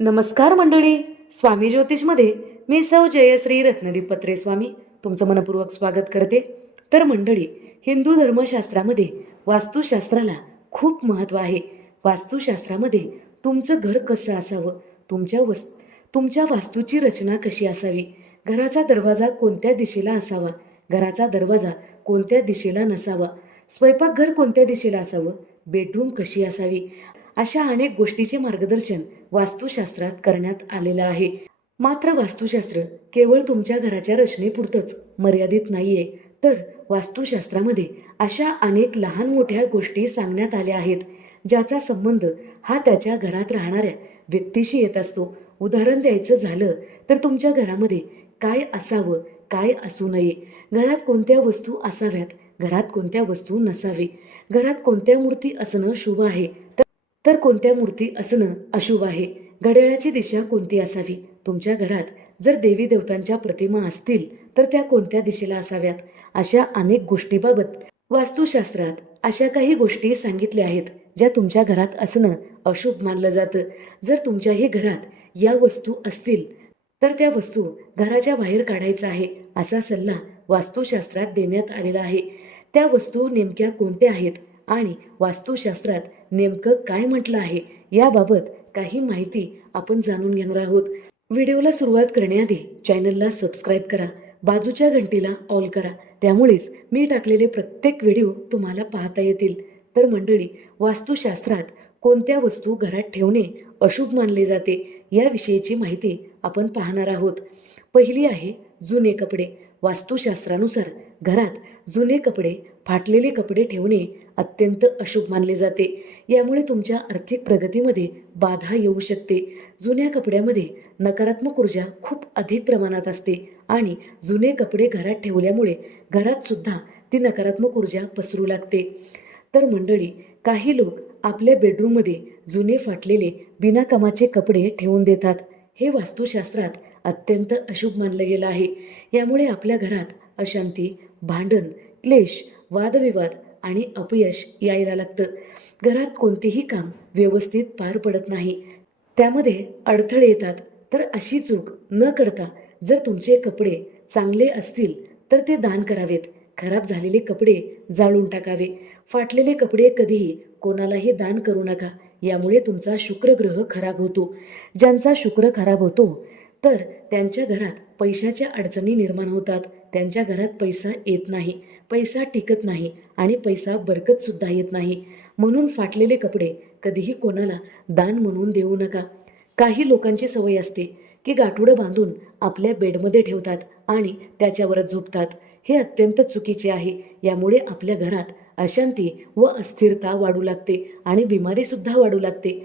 नमस्कार मंडळी. स्वामी ज्योतिषमध्ये मी सौ जयश्री रत्नदीप पत्रे स्वामी तुमचं मनपूर्वक स्वागत करते. तर मंडळी, हिंदू धर्मशास्त्रामध्ये वास्तुशास्त्राला खूप महत्त्व आहे. वास्तुशास्त्रामध्ये तुमचं घर कसं असावं, तुमच्या वास्तूची रचना कशी असावी, घराचा दरवाजा कोणत्या दिशेला असावा, घराचा दरवाजा कोणत्या दिशेला नसावा, स्वयंपाकघर कोणत्या दिशेला असावं, बेडरूम कशी असावी, अशा अनेक गोष्टीचे मार्गदर्शन वास्तुशास्त्रात करण्यात आलेलं आहे. मात्र वास्तुशास्त्र केवळ तुमच्या घराच्या रचनेपुरतंच मर्यादित नाहीये, तर वास्तुशास्त्रामध्ये अशा अनेक लहान मोठ्या गोष्टी सांगण्यात आल्या आहेत, ज्याचा संबंध हा त्याच्या घरात राहणाऱ्या व्यक्तीशी येत असतो. उदाहरण द्यायचं झालं तर तुमच्या घरामध्ये काय असावं, काय असू नये, घरात कोणत्या वस्तू असाव्यात, घरात कोणत्या वस्तू नसावी, घरात कोणत्या मूर्ती असणं शुभ आहे तर कोणत्या मूर्ती असणं अशुभ आहे, घड्याळाची दिशा कोणती असावी, तुमच्या घरात जर देवी देवतांच्या प्रतिमा असतील तर त्या कोणत्या दिशेला असाव्यात, अशा अनेक गोष्टीबाबत वास्तुशास्त्रात अशा काही गोष्टी सांगितल्या आहेत ज्या तुमच्या घरात असणं अशुभ मानलं जातं. जर तुमच्याही घरात या वस्तू असतील तर त्या वस्तू घराच्या बाहेर काढायचा आहे, असा सल्ला वास्तुशास्त्रात देण्यात आलेला आहे. त्या वस्तू नेमक्या कोणत्या आहेत आणि वास्तुशास्त्रात नेमकं काय म्हटलं आहे याबाबत काही माहिती आपण जाणून घेणार आहोत. व्हिडिओला सुरुवात करण्याआधी चॅनलला सबस्क्राईब करा, बाजूच्या घंटीला ऑल करा, त्यामुळेच मी टाकलेले प्रत्येक व्हिडिओ तुम्हाला पाहता येतील. तर मंडळी, वास्तुशास्त्रात कोणत्या वस्तू घरात ठेवणे अशुभ मानले जाते याविषयीची माहिती आपण पाहणार आहोत. पहिली आहे जुने कपडे. वास्तुशास्त्रानुसार घरात जुने कपडे, फाटलेले कपडे ठेवणे अत्यंत अशुभ मानले जाते. यामुळे तुमच्या आर्थिक प्रगतीमध्ये बाधा येऊ शकते. जुन्या कपड्यामध्ये नकारात्मक ऊर्जा खूप अधिक प्रमाणात असते आणि जुने कपडे घरात ठेवल्यामुळे घरात सुद्धा ती नकारात्मक ऊर्जा पसरू लागते. तर मंडळी, काही लोक आपल्या बेडरूममध्ये जुने फाटलेले बिनाकामाचे कपडे ठेवून देतात. हे वास्तुशास्त्रात अत्यंत अशुभ मानलं गेलं आहे. यामुळे आपल्या घरात अशांती, भांडण, क्लेश, वादविवाद आणि अपयश यायला लागतं. घरात कोणतेही काम व्यवस्थित पार पडत नाही, त्यामध्ये अडथळे येतात. तर अशी चूक न करता जर तुमचे कपडे चांगले असतील तर ते दान करावेत. खराब झालेले कपडे जाळून टाकावे. फाटलेले कपडे कधीही कोणालाही दान करू नका. यामुळे तुमचा शुक्रग्रह खराब होतो. ज्यांचा शुक्र खराब होतो तर त्यांच्या घरात पैशाच्या अडचणी निर्माण होतात. त्यांच्या घरात पैसा येत नाही, पैसा टिकत नाही आणि पैसा बरकत सुद्धा येत नाही. म्हणून फाटलेले कपडे कधीही कोणाला दान म्हणून देऊ नका. काही लोकांची सवय असते की गाठोडं बांधून आपल्या बेडमध्ये ठेवतात आणि त्याच्यावरच झोपतात. हे अत्यंत चुकीचे आहे. यामुळे आपल्या घरात अशांती व अस्थिरता वाढू लागते आणि बिमारीसुद्धा वाढू लागते.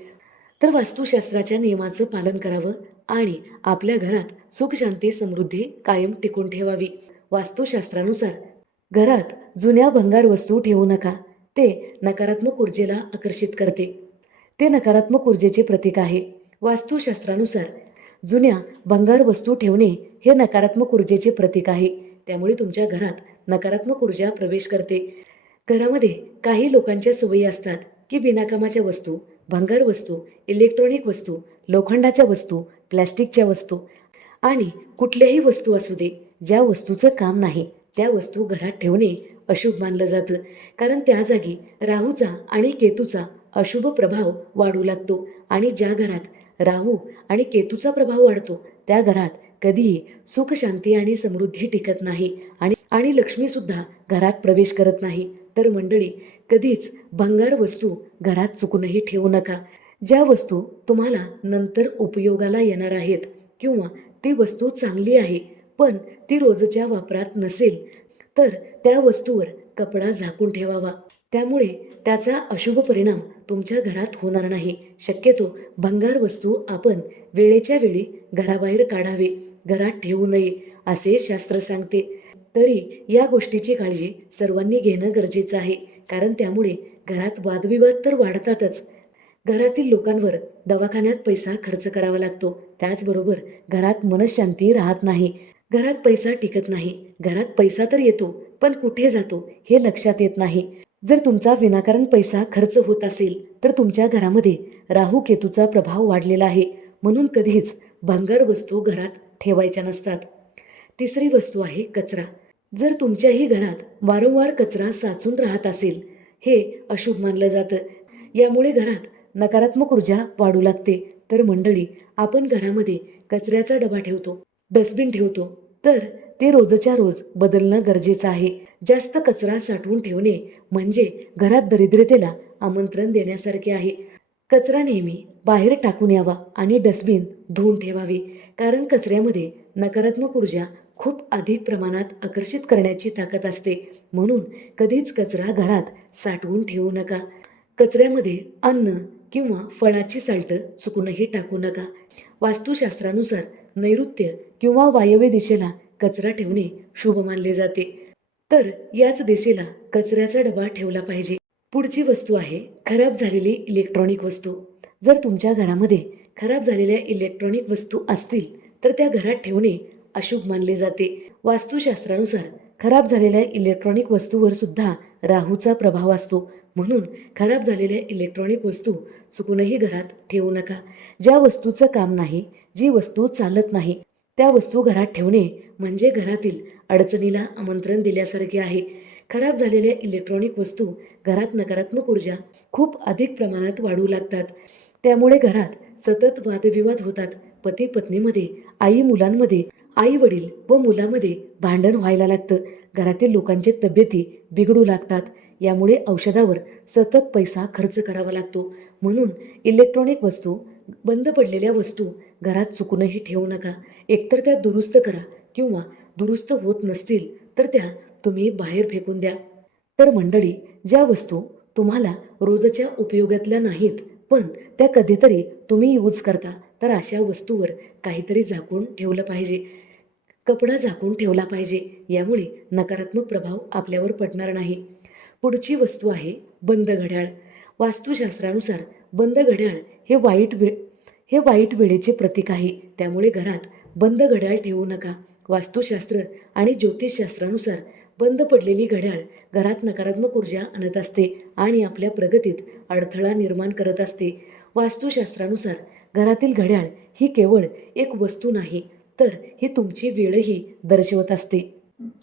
तर वास्तुशास्त्राच्या नियमाचं पालन करावं आणि आपल्या घरात सुख, शांती, समृद्धी कायम टिकून ठेवावी. वास्तुशास्त्रानुसार घरात जुन्या भंगार वस्तू ठेवू नका. ते नकारात्मक ऊर्जेला आकर्षित करते. ते नकारात्मक ऊर्जेचे प्रतीक आहे. वास्तुशास्त्रानुसार जुन्या भंगार वस्तू ठेवणे हे नकारात्मक ऊर्जेचे प्रतीक आहे. त्यामुळे तुमच्या घरात नकारात्मक ऊर्जा प्रवेश करते. घरामध्ये काही लोकांच्या सवयी असतात की बिनाकामाच्या वस्तू, भंगार वस्तू, इलेक्ट्रॉनिक वस्तू, लोखंडाच्या वस्तू, प्लॅस्टिकच्या वस्तू आणि कुठल्याही वस्तू असू दे, ज्या वस्तूचं काम नाही त्या वस्तू घरात ठेवणे अशुभ मानलं जातं. कारण त्या जागी राहूचा आणि केतूचा अशुभ प्रभाव वाढू लागतो आणि ज्या घरात राहू आणि केतूचा प्रभाव वाढतो त्या घरात कधीही सुख, शांती आणि समृद्धी टिकत नाही आणि लक्ष्मीसुद्धा घरात प्रवेश करत नाही. तर मंडळी, कधीच भंगार वस्तू घरात चुकूनही ठेवू नका. ज्या वस्तू तुम्हाला नंतर उपयोगाला येणार आहेत किंवा ती वस्तू चांगली आहे पण ती रोजच्या वापरात नसेल तर त्या वस्तूवर कपडा झाकून ठेवावा. त्यामुळे त्याचा अशुभ परिणाम तुमच्या घरात होणार नाही. शक्यतो भंगार वस्तू आपण वेळेच्या वेळी घराबाहेर काढावे, घरात ठेवू नये असे शास्त्र सांगते. तरी या गोष्टीची काळजी सर्वांनी घेणं गरजेचं आहे, कारण त्यामुळे घरात वादविवाद तर वाढतातच. घरातील लोकांवर दवाखान्यात पैसा खर्च करावा लागतो. त्याचबरोबर घरात मनशांती राहत नाही, घरात पैसा टिकत नाही. घरात पैसा तर येतो पण कुठे जातो हे लक्षात येत नाही. जर तुमचा विनाकारण पैसा खर्च होत असेल तर तुमच्या घरामध्ये राहू केतूचा प्रभाव वाढलेला आहे. म्हणून कधीच भंगार वस्तू घरात ठेवायच्या नसतात. तिसरी वस्तू आहे कचरा. जर तुमच्याही घरात वारंवार कचरा साचून राहत असेल, हे अशुभ मानलं जातं. यामुळे घरात नकारात्मक ऊर्जा वाढू लागते. तर मंडळी, आपण घरामध्ये कचऱ्याचा डबा ठेवतो, डस्टबिन ठेवतो, तर ते रोजच्या रोज बदलणं गरजेचं आहे. जास्त कचरा साठवून ठेवणे म्हणजे घरात दरिद्रतेला आमंत्रण देण्यासारखे आहे. कचरा नेहमी बाहेर टाकून यावा आणि डस्टबिन धुवून ठेवावी, कारण कचऱ्यामध्ये नकारात्मक ऊर्जा खूप अधिक प्रमाणात आकर्षित करण्याची ताकद असते. म्हणून कधीच कचरा घरात साठवून ठेवू नका. कचऱ्यामध्ये अन्न किंवा फळाची साल्ट चुकूनही टाकू नका. वास्तुशास्त्रानुसार नैऋत्य किंवा वायव्य दिशेला कचरा ठेवणे शुभ मानले जाते, तर याच दिशेला कचऱ्याचा डबा ठेवला पाहिजे. पुढची वस्तू आहे खराब झालेली इलेक्ट्रॉनिक वस्तू. जर तुमच्या घरामध्ये खराब झालेल्या इलेक्ट्रॉनिक वस्तू असतील, तर त्या घरात ठेवणे अशुभ मानले जाते. वास्तुशास्त्रानुसार खराब झालेल्या इलेक्ट्रॉनिक वस्तूवर सुद्धा राहूचा प्रभाव असतो. म्हणून खराब झालेल्या इलेक्ट्रॉनिक वस्तू चुकूनही घरात ठेवू नका. ज्या वस्तूचं काम नाही, जी वस्तू चालत नाही, त्या वस्तू घरात ठेवणे म्हणजे घरातील अडचणीला आमंत्रण दिल्यासारखे आहे. खराब झालेल्या इलेक्ट्रॉनिक वस्तू घरात नकारात्मक ऊर्जा खूप अधिक प्रमाणात वाढू लागतात. त्यामुळे घरात सतत वादविवाद होतात. पती पत्नीमध्ये, आई मुलांमध्ये, आई वडील व मुलामध्ये भांडण व्हायला लागतं. घरातील लोकांचे तब्येती बिघडू लागतात. यामुळे औषधावर सतत पैसा खर्च करावा लागतो. म्हणून इलेक्ट्रॉनिक वस्तू, बंद पडलेल्या वस्तू घरात चुकूनही ठेवू नका. एकतर त्या दुरुस्त करा किंवा दुरुस्त होत नसतील तर त्या तुम्ही बाहेर फेकून द्या. तर मंडळी, ज्या वस्तू तुम्हाला रोजच्या उपयोगातल्या नाहीत, पण त्या कधीतरी तुम्ही यूज करता, तर अशा वस्तूवर काहीतरी झाकून ठेवलं पाहिजे. कपडा झाकून ठेवला पाहिजे. यामुळे नकारात्मक प्रभाव आपल्यावर पडणार नाही. पुढची वस्तू आहे बंद घड्याळ. वास्तुशास्त्रानुसार बंद घड्याळ हे वाईट वेळेचे प्रतीक आहे. त्यामुळे घरात बंद घड्याळ ठेवू नका. वास्तुशास्त्र आणि ज्योतिषशास्त्रानुसार बंद पडलेली घड्याळ घरात नकारात्मक ऊर्जा आणत असते आणि आपल्या प्रगतीत अडथळा निर्माण करत असते. वास्तुशास्त्रानुसार घरातील घड्याळ ही केवळ एक वस्तू नाही, तर ही तुमची वेळही दर्शवत असते.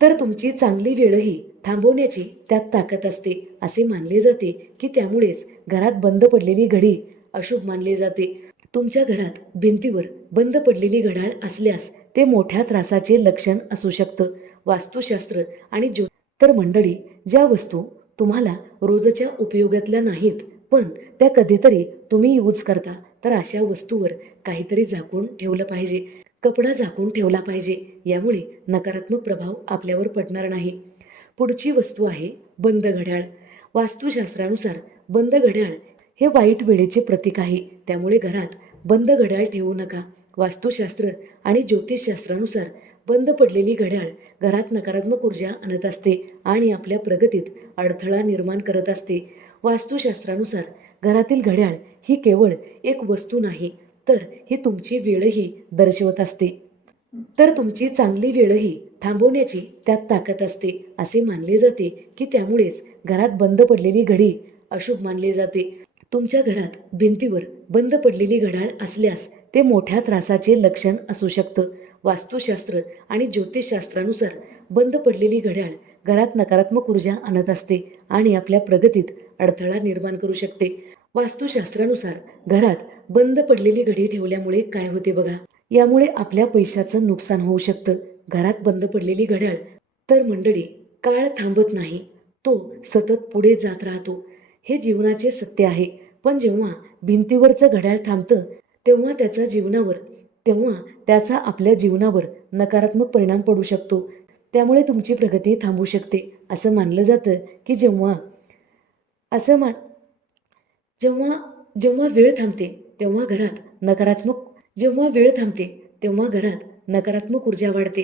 तर तुमची चांगली वेळही थांबवण्याची त्यात ताकद असते. असे मानले जाते की त्यामुळेच घरात बंद पडलेली घडी अशुभ मानले जाते. तुमच्या घरात भिंतीवर बंद पडलेली घड्याळ असल्यास ते मोठ्या त्रासाचे लक्षण असू शकतं. वास्तुशास्त्र आणि तर मंडळी, ज्या वस्तू तुम्हाला रोजच्या उपयोगातल्या नाहीत, पण त्या कधीतरी तुम्ही यूज करता, तर अशा वस्तूवर काहीतरी झाकून ठेवलं पाहिजे. कपडा झाकून ठेवला पाहिजे. यामुळे नकारात्मक प्रभाव आपल्यावर पडणार नाही. पुढची वस्तू आहे बंद घड्याळ. वास्तुशास्त्रानुसार बंद घड्याळ हे वाईट वेळेचे प्रतीक आहे. त्यामुळे घरात बंद घड्याळ ठेवू नका. वास्तुशास्त्र आणि ज्योतिषशास्त्रानुसार बंद पडलेली घड्याळ घरात नकारात्मक ऊर्जा आणत असते आणि आपल्या प्रगतीत अडथळा निर्माण करत असते. वास्तुशास्त्रानुसार घरातील घड्याळ ही केवळ एक वस्तू नाही, तर ही तुमची वेळही दर्शवत असते. तर तुमची चांगली वेळही थांबवण्याची त्यात ताकद असते. असे मानले जाते की त्यामुळेच घरात बंद पडलेली घडी अशुभ मानले जाते. तुमच्या घरात भिंतीवर बंद पडलेली घड्याळ असल्यास ते मोठ्या त्रासाचे लक्षण असू शकतं. वास्तुशास्त्र आणि ज्योतिषशास्त्रानुसार बंद पडलेली घड्याळ घरात नकारात्मक ऊर्जा आणत असते आणि आपल्या प्रगतीत अडथळा निर्माण करू शकते. वास्तुशास्त्रानुसार घरात बंद पडलेली घडी ठेवल्यामुळे काय होते बघा. यामुळे आपल्या पैशाचं नुकसान होऊ शकतं. घरात बंद पडलेली घड्याळ, तर मंडळी, काळ थांबत नाही, तो सतत पुढे जात राहतो. हे जीवनाचे सत्य आहे. पण जेव्हा भिंतीवरचं घड्याळ थांबतं, तेव्हा त्याचा आपल्या जीवनावर नकारात्मक परिणाम पडू शकतो. त्यामुळे तुमची प्रगती थांबू शकते. असं मानलं जातं की जेव्हा वेळ थांबते तेव्हा घरात नकारात्मक ऊर्जा वाढते.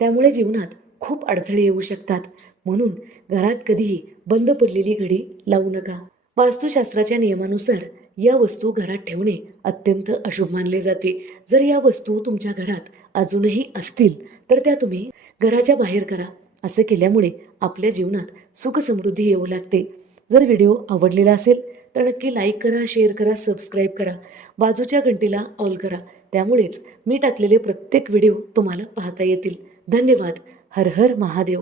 त्यामुळे जीवनात खूप अडथळे येऊ शकतात. म्हणून घरात कधीही बंद पडलेली घडी लावू नका. वास्तुशास्त्राच्या नियमानुसार या वस्तू घरात ठेवणे अत्यंत अशुभ मानले जाते. जर या वस्तू तुमच्या घरात अजूनही असतील, तर त्या तुम्ही घराच्या बाहेर करा. असं केल्यामुळे आपल्या जीवनात सुख समृद्धी येऊ लागते. जर व्हिडिओ आवडलेला असेल तर नक्की लाईक करा, शेअर करा, सबस्क्राईब करा, बाजूच्या घंटीला ऑल करा. त्यामुळेच मी टाकलेले प्रत्येक व्हिडिओ तुम्हाला पाहता येतील. धन्यवाद. हर हर महादेव.